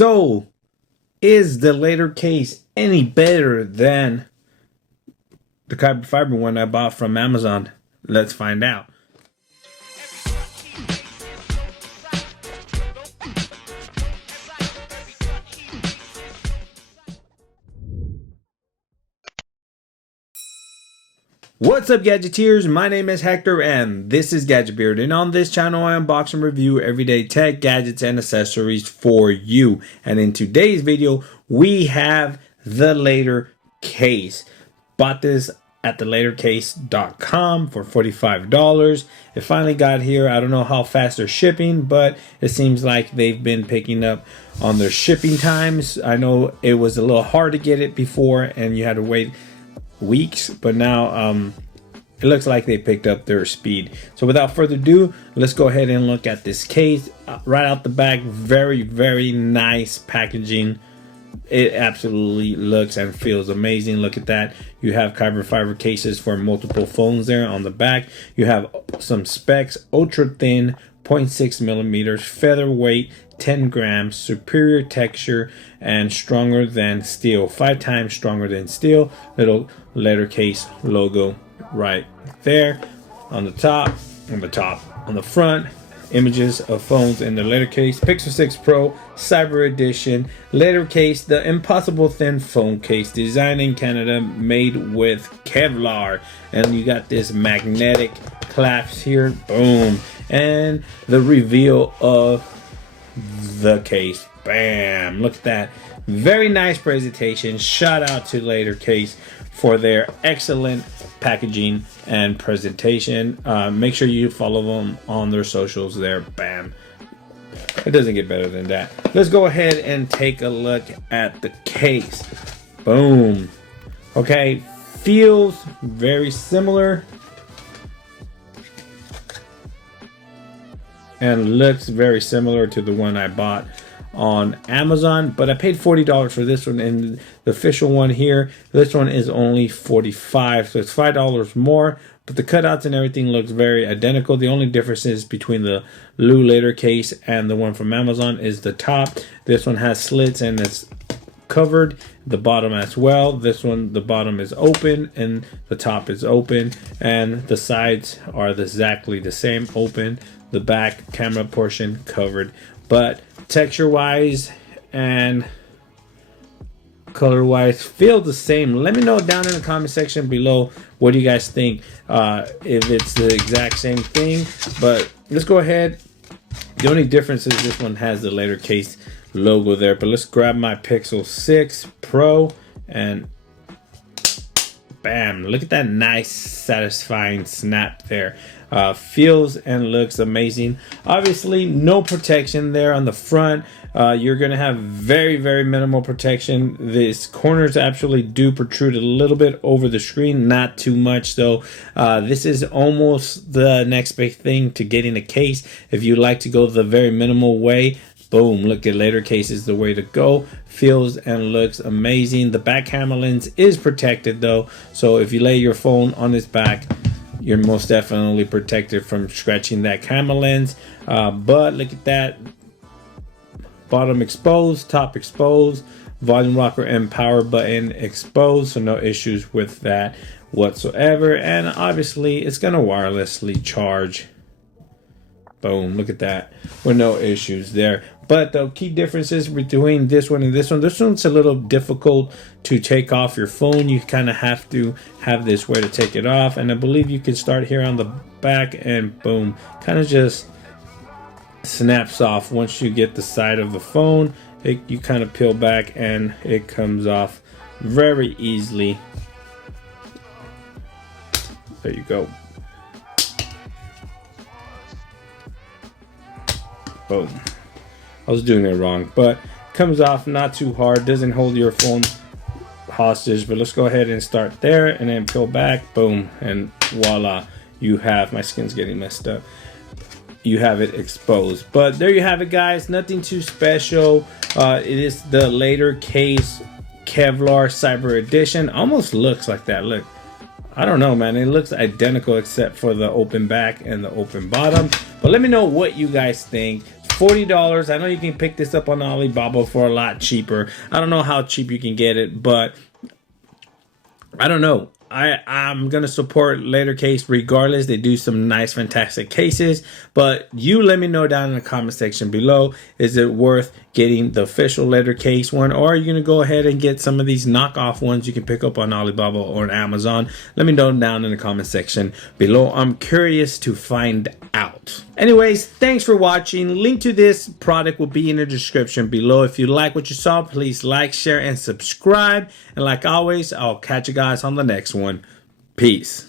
So, is the latercase any better than the carbon fiber one I bought from Amazon? Let's find out. What's up, Gadgeteers? My name is Hector and this is Gadget Beard, and on this channel I unbox and review everyday tech, gadgets, and accessories for you. And in today's video we have the latercase. Bought this at the latercase.com for $45. It finally got here. I don't know how fast they're shipping, but it seems like they've been picking up on their shipping times. I know it was a little hard to get it before and you had to wait weeks, but now it looks like they picked up their speed. So without further ado, let's go ahead and look at this case. Right out the back, very nice packaging. It absolutely looks and feels amazing. Look at that. You have carbon fiber cases for multiple phones there on the back. You have some specs: ultra thin, 0.6 millimeters, featherweight, 10 grams, superior texture, and stronger than steel. 5 times stronger than steel. Little latercase logo right there on the top, on the front. Images of phones in the latercase. Pixel 6 Pro Cyber Edition latercase, the impossible thin phone case, designed in Canada, made with Kevlar. And you got this magnetic clasp here, boom, and the reveal of the case, bam. Look at that, very nice presentation. Shout out to latercase for their excellent packaging and presentation. Make sure you follow them on their socials there, bam. It doesn't get better than that. Let's go ahead and take a look at the case. Boom. Okay, feels very similar and looks very similar to the one I bought on Amazon, but I paid $40 for this one, and the official one here, this one is only $45, so it's $5 more, but the cutouts and everything looks very identical. The only difference is between the Lou latercase and the one from Amazon is the top. This one has slits and it's covered, the bottom as well. This one, the bottom is open and the top is open, and the sides are exactly the same, open. The back camera portion covered, but texture wise and color wise feel the same. Let me know down in the comment section below what do you guys think, if it's the exact same thing. But let's go ahead. The only difference is this one has the latercase logo there. But let's grab my Pixel 6 Pro and bam, look at that nice satisfying snap there. Feels and looks amazing. Obviously no protection there on the front. You're gonna have very minimal protection. These corners actually do protrude a little bit over the screen, not too much though. This is almost the next big thing to getting a case. If you like to go the very minimal way, boom, look at latercase is the way to go. Feels and looks amazing. The back camera lens is protected though, so if you lay your phone on its back, you're most definitely protected from scratching that camera lens. But look at that, bottom exposed, top exposed, volume rocker and power button exposed, so no issues with that whatsoever. And obviously it's gonna wirelessly charge. Boom, look at that, with no issues there. But the key differences between this one and this one's a little difficult to take off your phone. You kind of have to have this way to take it off, and I believe you can start here on the back and boom, kind of just snaps off. Once you get the side of the phone, you kind of peel back and it comes off very easily. There you go. Boom. I was doing it wrong, but comes off not too hard, doesn't hold your phone hostage. But let's go ahead and start there and then peel back, boom, and voila, you have, my skin's getting messed up, you have it exposed. But there you have it, guys. Nothing too special. It is the latercase Kevlar Cyber Edition. Almost looks like that. Look, I don't know, man, it looks identical except for the open back and the open bottom. But let me know what you guys think. $40. I know you can pick this up on Alibaba for a lot cheaper. I don't know how cheap you can get it, but I don't know. I'm going to support latercase regardless. They do some nice, fantastic cases. But you let me know down in the comment section below. Is it worth getting the official latercase one? Or are you going to go ahead and get some of these knockoff ones you can pick up on Alibaba or on Amazon? Let me know down in the comment section below. I'm curious to find out. Anyways, thanks for watching. Link to this product will be in the description below. If you like what you saw, please like, share, and subscribe. And like always, I'll catch you guys on the next one. Peace.